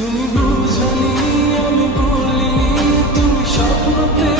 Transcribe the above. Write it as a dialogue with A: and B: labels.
A: তুমি বুঝনি আমি বলিনি তুমি স্বপ্নতে কেন